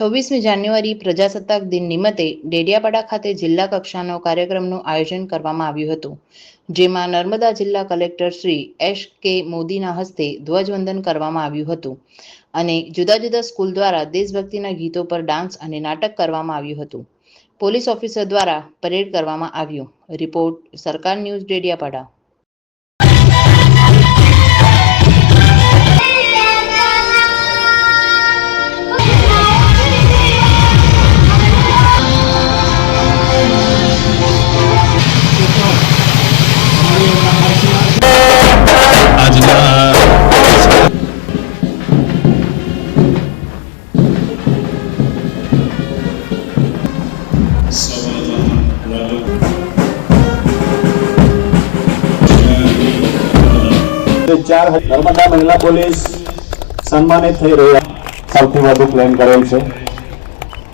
24મી જાન્યુઆરી પ્રજાસત્તાક દિન નિમિત્તે ડેડિયાપાડા ખાતે જિલ્લા કક્ષાનો કાર્યક્રમનું આયોજન કરવામાં આવ્યું હતું, જેમાં નર્મદા જિલ્લા કલેક્ટર શ્રી એસ.કે. મોદીના હસ્તે ધ્વજવંદન કરવામાં આવ્યું હતું અને જુદા જુદા સ્કૂલ દ્વારા દેશભક્તિના ગીતો પર ડાન્સ અને નાટક કરવામાં આવ્યું હતું. પોલીસ ઓફિસર દ્વારા પરેડ કરવામાં આવ્યું. રિપોર્ટ સરકાર ન્યૂઝ ડેડિયાપાડા. નર્મદા મહિલા પોલીસ સન્માનિત થઈ રહ્યા સૌથી વધુ ક્લેમ કરેલ છે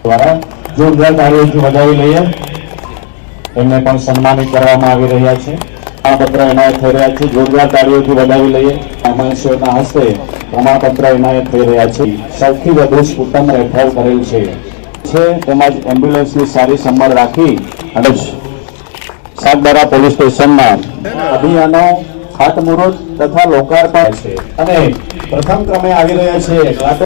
દ્વારા જોરદાર તાળીઓથી વધાવી લઈએ. એમને પણ સન્માનિત કરવામાં આવી રહ્યા છે. પ્રમાણપત્ર એનાયત થઈ રહ્યા છે. જોરદાર તાળીઓથી વધાવી લઈએ. મહેશના હસ્તે પ્રમાણપત્ર એનાયત થઈ રહ્યા છે. સૌથી વધુ સ્કૂટમ રેફર કરેલ છે. તેમજ એમ્બ્યુલન્સની સારી સંભાળ રાખી અને સાગબારા પોલીસ સ્ટેશનમાં અભિયાનો ખાતમુહૂર્ત તથા લોકાર્પણ છે અને પ્રથમ ક્રમે આવી રહ્યા છે